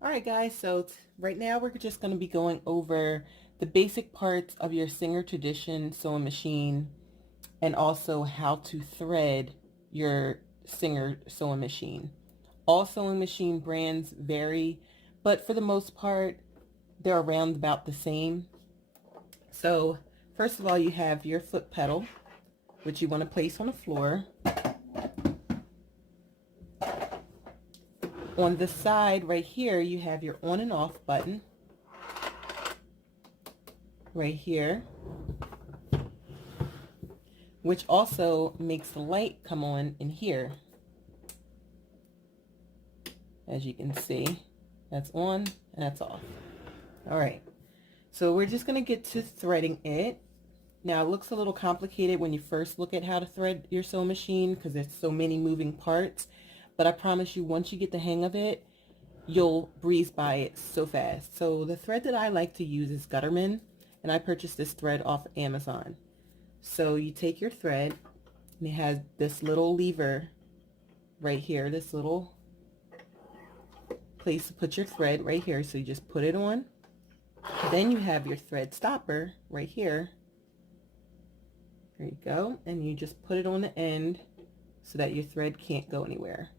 Alright guys, so right now we're just going to be going over the basic parts of your Singer Tradition sewing machine and also how to thread your Singer sewing machine. All sewing machine brands vary, but for the most part they're around about the same. So first of all, you have your foot pedal, which you want to place on the floor. On the side right here, you have your on and off button right here, which also makes the light come on in here. As you can see, that's on and that's off. All right, so we're just going to get to threading it. Now, it looks a little complicated when you first look at how to thread your sewing machine because there's so many moving parts. But I promise you, once you get the hang of it, you'll breeze by it so fast. So the thread that I like to use is Gutterman, and I purchased this thread off Amazon. So you take your thread, and it has this little lever right here, this little place to put your thread right here. So you just put it on. Then you have your thread stopper right here. There you go. And you just put it on the end so that your thread can't go anywhere.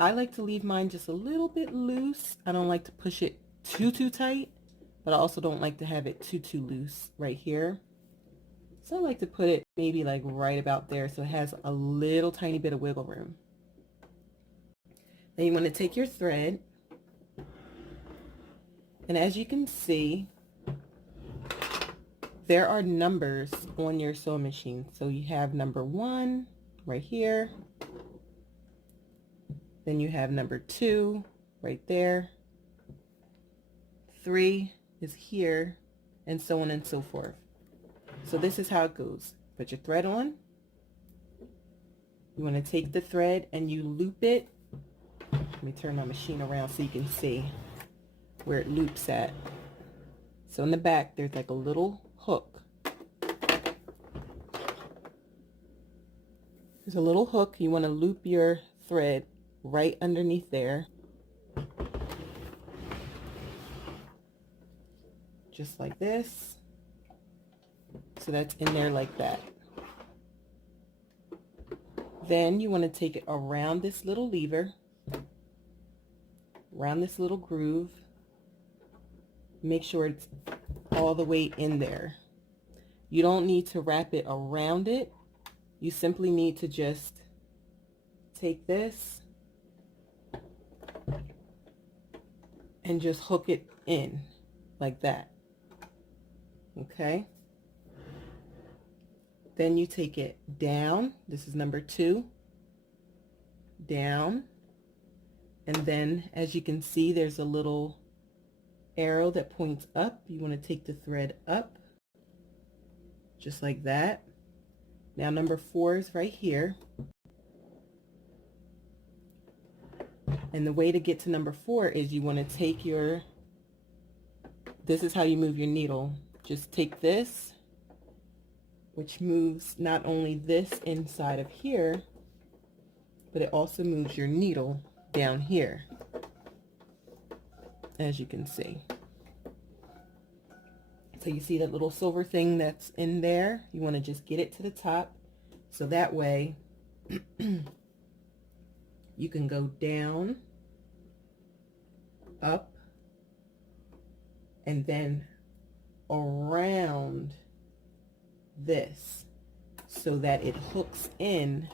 I like to leave mine just a little bit loose. I don't like to push it too tight, but I also don't like to have it too loose right here. So I like to put it maybe like right about there so it has a little tiny bit of wiggle room. Then you want to take your thread, and as you can see, there are numbers on your sewing machine. So you have number 1 right here. Then you have number 2 right there. 3 is here, and so on and so forth. So this is how it goes. Put your thread on. You want to take the thread and you loop it. Let me turn my machine around so you can see where it loops at. So in the back there's like a little hook. There's a little hook. You want to loop your thread right underneath there, just like this. So that's in there like that. Then you want to take it around this little lever, around this little groove. Make sure it's all the way in there. You don't need to wrap it around it. You simply need to just take this and just hook it in like that. Okay? Then you take it down. This is number 2. Down. And then, as you can see, there's a little arrow that points up. You want to take the thread up, just like that. Now, number 4 is right here. And the way to get to number 4 is you want to take your, this is how you move your needle. Just take this, which moves not only this inside of here, but it also moves your needle down here, as you can see. So you see that little silver thing that's in there? You want to just get it to the top, so that way you can go down, up, and then around this so that it hooks in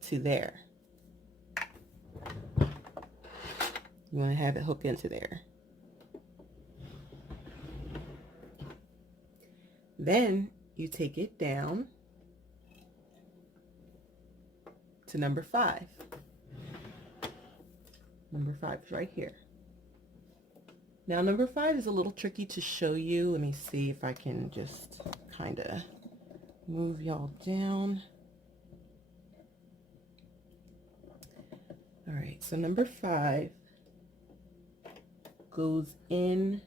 to there. You want to have it hook into there. Then you take it down to number 5. Number 5 is right here. Now number 5 is a little tricky to show you. Let me see if I can just kind of move y'all down. All right, so number 5 goes in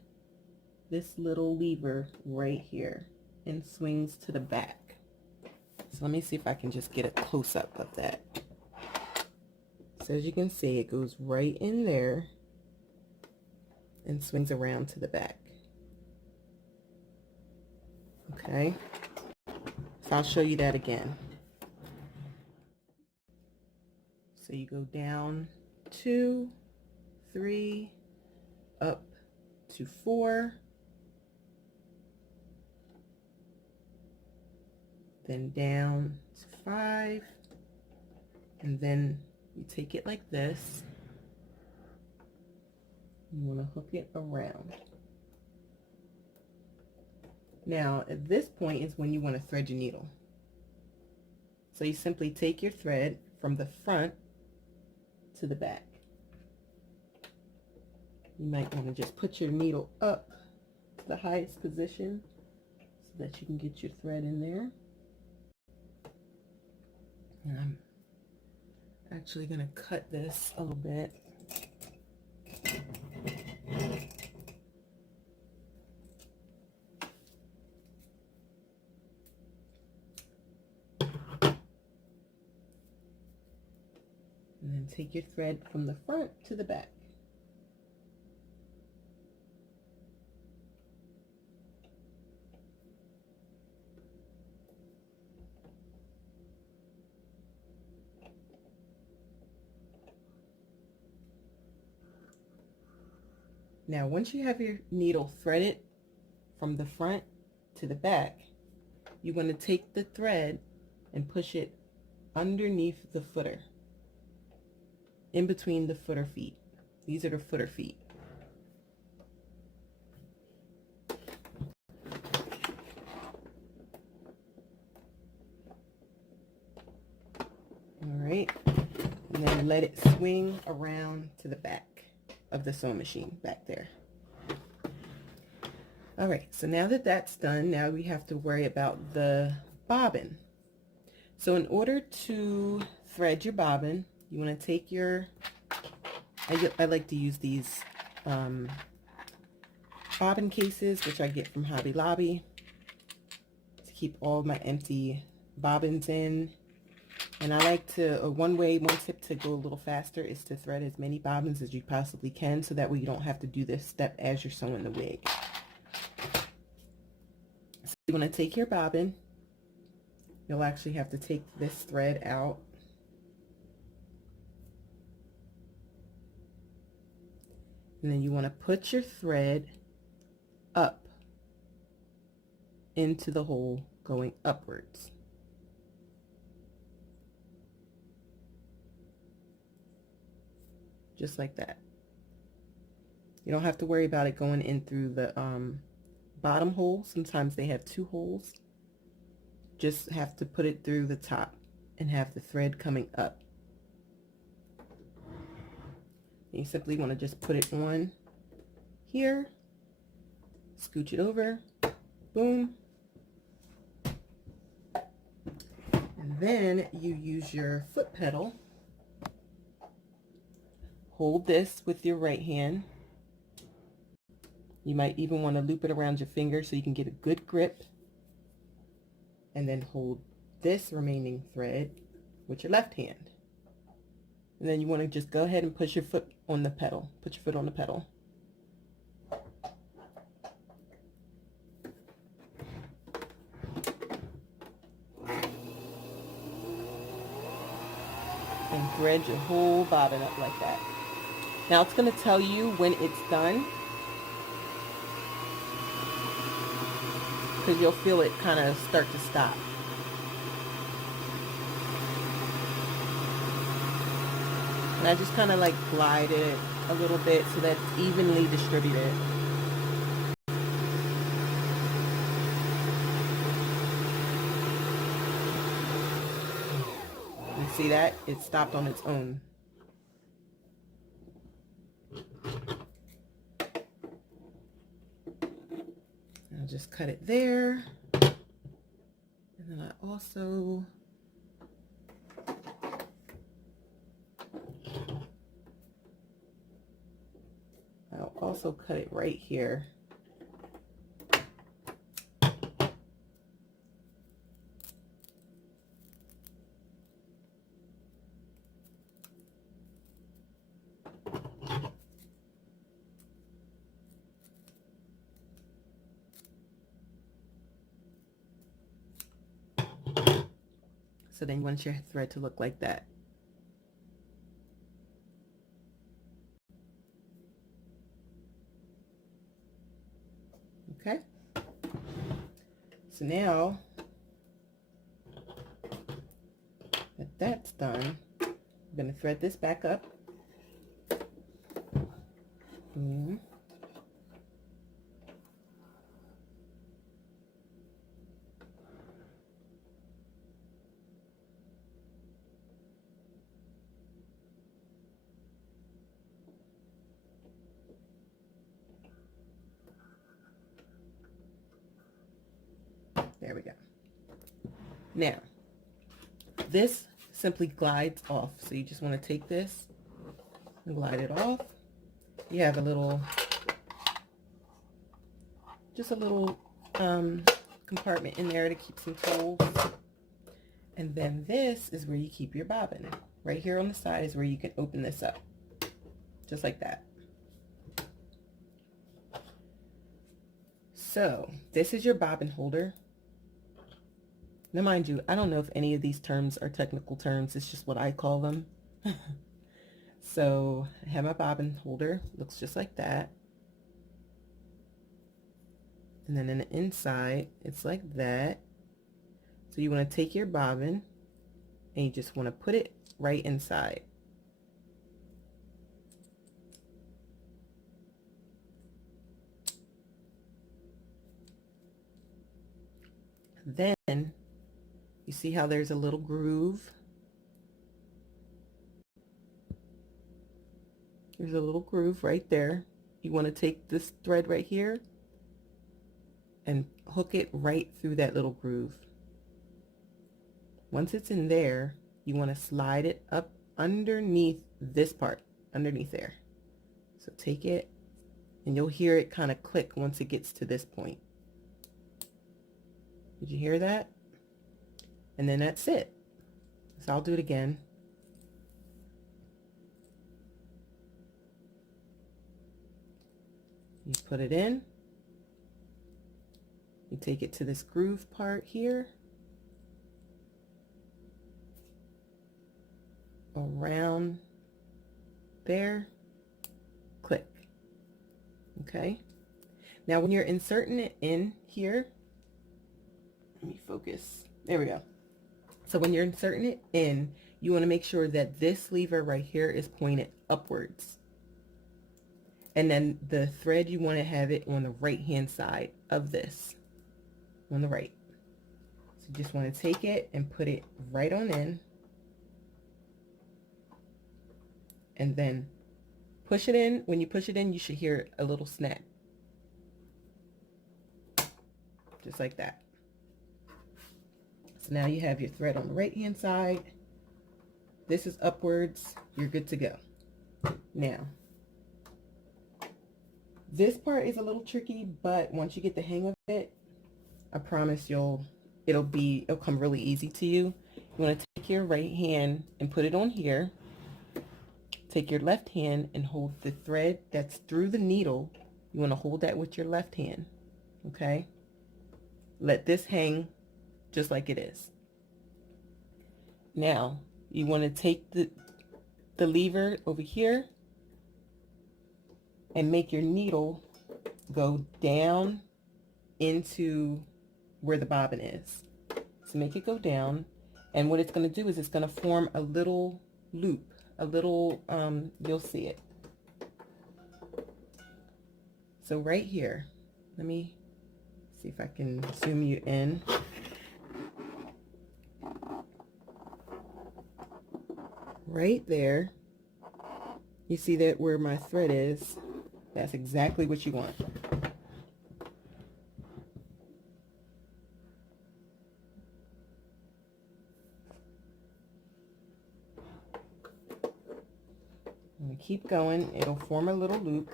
this little lever right here and swings to the back. So let me see if I can just get a close-up of that. So as you can see, it goes right in there and swings around to the back. Okay, so I'll show you that again. So you go down 2, 3, up to 4, then down to 5, and then you take it like this. You want to hook it around. Now at this point is when you want to thread your needle. So you simply take your thread from the front to the back. You might want to just put your needle up to the highest position so that you can get your thread in there. And I'm actually going to cut this a little bit. And then take your thread from the front to the back. Now, once you have your needle threaded from the front to the back, you want to take the thread and push it underneath the footer, in between the footer feet. These are the footer feet. All right, and then let it swing around to the back of the sewing machine back there. All right, so now that that's done, now we have to worry about the bobbin. So in order to thread your bobbin, you want to take your, I like to use these bobbin cases, which I get from Hobby Lobby, to keep all my empty bobbins in. And I like to, one tip to go a little faster is to thread as many bobbins as you possibly can, so that way you don't have to do this step as you're sewing the wig. So you want to take your bobbin. You'll actually have to take this thread out. And then you want to put your thread up into the hole going upwards. Just like that. You don't have to worry about it going in through the bottom hole. Sometimes they have 2 holes. Just have to put it through the top and have the thread coming up. You simply want to just put it on here, scooch it over, boom. And then you use your foot pedal. Hold this with your right hand. You might even want to loop it around your finger so you can get a good grip. And then hold this remaining thread with your left hand. And then you want to just go ahead and push your foot on the pedal. Put your foot on the pedal. And thread your whole bobbin up like that. Now it's going to tell you when it's done, because you'll feel it kind of start to stop. And I just kind of like glide it a little bit so that it's evenly distributed. You see that? It stopped on its own. I'll just cut it there. And then I also cut it right here. So then you want your thread to look like that. Okay. So now that that's done, I'm going to thread this back up. There we go. Now, this simply glides off. So you just want to take this and glide it off. You have a little, just a little compartment in there to keep some tools. And then this is where you keep your bobbin. Right here on the side is where you can open this up. Just like that. So this is your bobbin holder. Now mind you, I don't know if any of these terms are technical terms. It's just what I call them. So I have my bobbin holder. Looks just like that. And then in the inside, it's like that. So you want to take your bobbin and you just want to put it right inside. Then you see how there's a little groove? There's a little groove right there. You want to take this thread right here and hook it right through that little groove. Once it's in there, you want to slide it up underneath this part, underneath there. So take it and you'll hear it kind of click once it gets to this point. Did you hear that? And then that's it. So I'll do it again. You put it in. You take it to this groove part here. Around there. Click. Okay. Now when you're inserting it in here, let me focus. There we go. So when you're inserting it in, you want to make sure that this lever right here is pointed upwards. And then the thread, you want to have it on the right hand side of this, on the right. So you just want to take it and put it right on in. And then push it in. When you push it in, you should hear a little snap. Just like that. So now you have your thread on the right hand side. This is upwards. You're good to go. Now, this part is a little tricky, but once you get the hang of it, I promise it'll come really easy to you. You want to take your right hand and put it on here. Take your left hand and hold the thread that's through the needle. You want to hold that with your left hand. Okay? Let this hang just like it is. Now, you want to take the lever over here and make your needle go down into where the bobbin is. So make it go down, and what it's going to do is it's going to form a little loop, a little, you'll see it. So right here, let me see if I can zoom you in. Right there, you see that where my thread is? That's exactly what you want. And keep going. It'll form a little loop.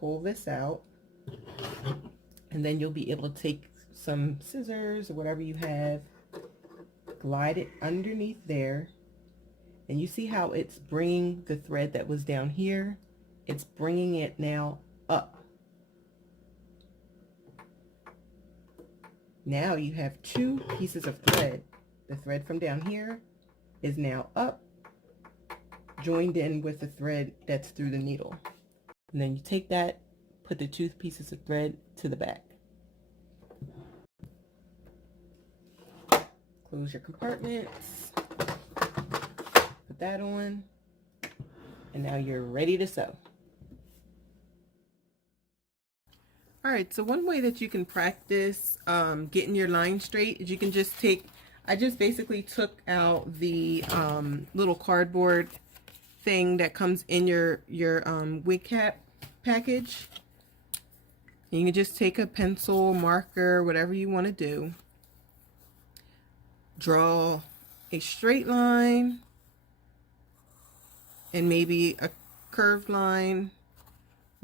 Pull this out, and then you'll be able to take some scissors or whatever you have, glide it underneath there, and you see how it's bringing the thread that was down here, it's bringing it now up. Now you have two pieces of thread. The thread from down here is now up, joined in with the thread that's through the needle. And then you take that, put the two pieces of thread to the back. Close your compartments, put that on, and now you're ready to sew. All right, so one way that you can practice getting your line straight is you can just take, I just basically took out the little cardboard thing that comes in your wig cap package. And you can just take a pencil, marker, whatever you want to do. Draw a straight line and maybe a curved line.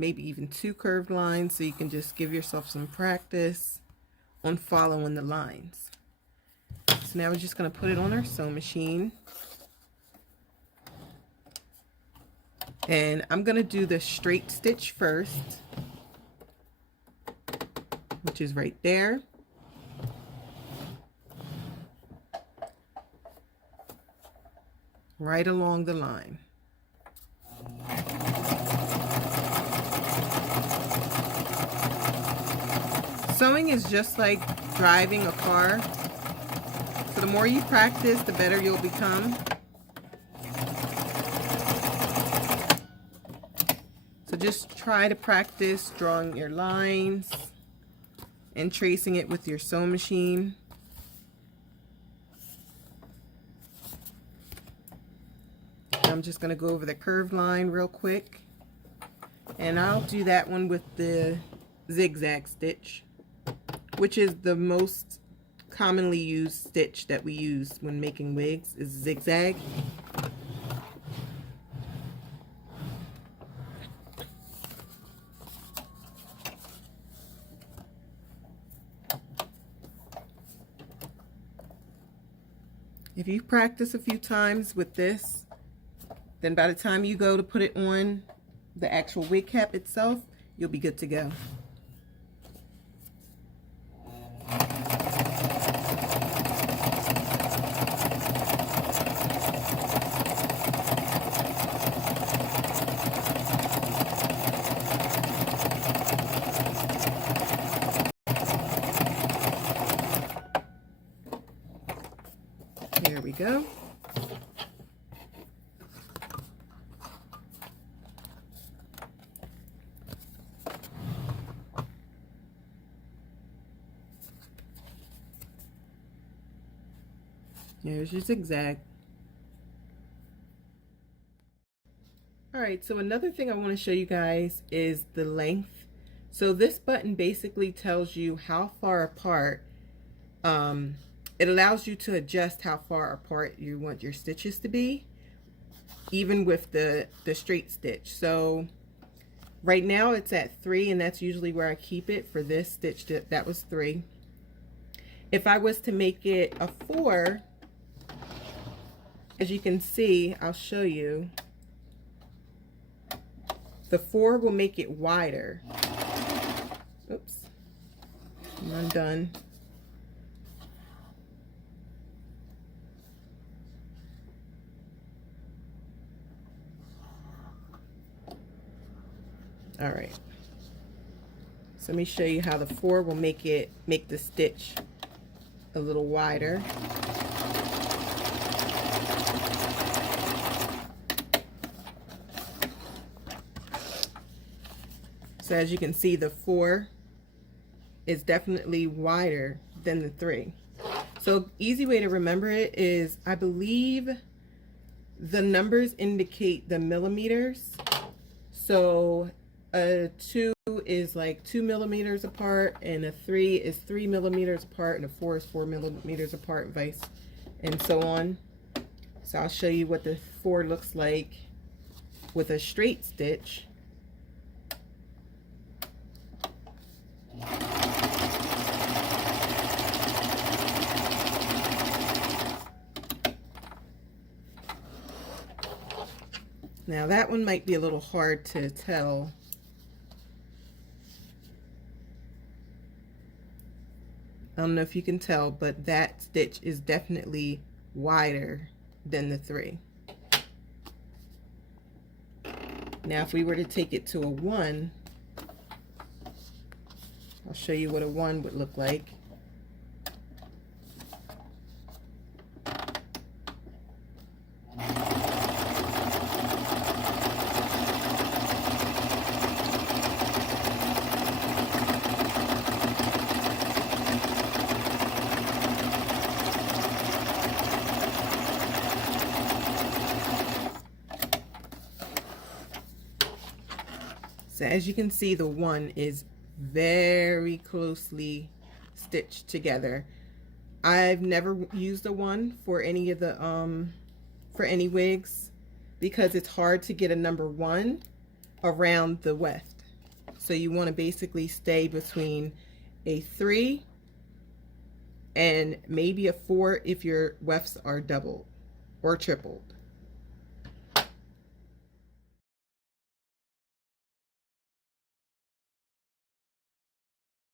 Maybe even two curved lines, so you can just give yourself some practice on following the lines. So now we're just going to put it on our sewing machine. And I'm going to do the straight stitch first, which is right there. Right along the line. Sewing is just like driving a car. So the more you practice, the better you'll become. So just try to practice drawing your lines and tracing it with your sewing machine. I'm just going to go over the curved line real quick. And I'll do that one with the zigzag stitch, which is the most commonly used stitch that we use when making wigs, is zigzag. If you practice a few times with this, then by the time you go to put it on the actual wig cap itself, you'll be good to go. There we go. There's your zigzag. Alright, so another thing I want to show you guys is the length. So this button basically tells you how far apart, it allows you to adjust how far apart you want your stitches to be, even with the straight stitch. So right now it's at 3, and that's usually where I keep it for this stitch. That was 3. If I was to make it a 4, as you can see, I'll show you, the 4 will make it wider. Oops, I'm undone. All right, so let me show you how the 4 will make the stitch a little wider. So as you can see, the 4 is definitely wider than the 3. So easy way to remember it is, I believe the numbers indicate the millimeters. So a 2 is like 2 millimeters apart, and a 3 is 3 millimeters apart, and a 4 is 4 millimeters apart, and so on. So I'll show you what the 4 looks like with a straight stitch. Now that one might be a little hard to tell. I don't know if you can tell, but that stitch is definitely wider than the 3. Now if we were to take it to a 1, I'll show you what a 1 would look like. So as you can see, the 1 is very closely stitched together. I've never used a 1 for any of the for any wigs because it's hard to get a number 1 around the weft. So you want to basically stay between a 3 and maybe a 4 if your wefts are doubled or tripled.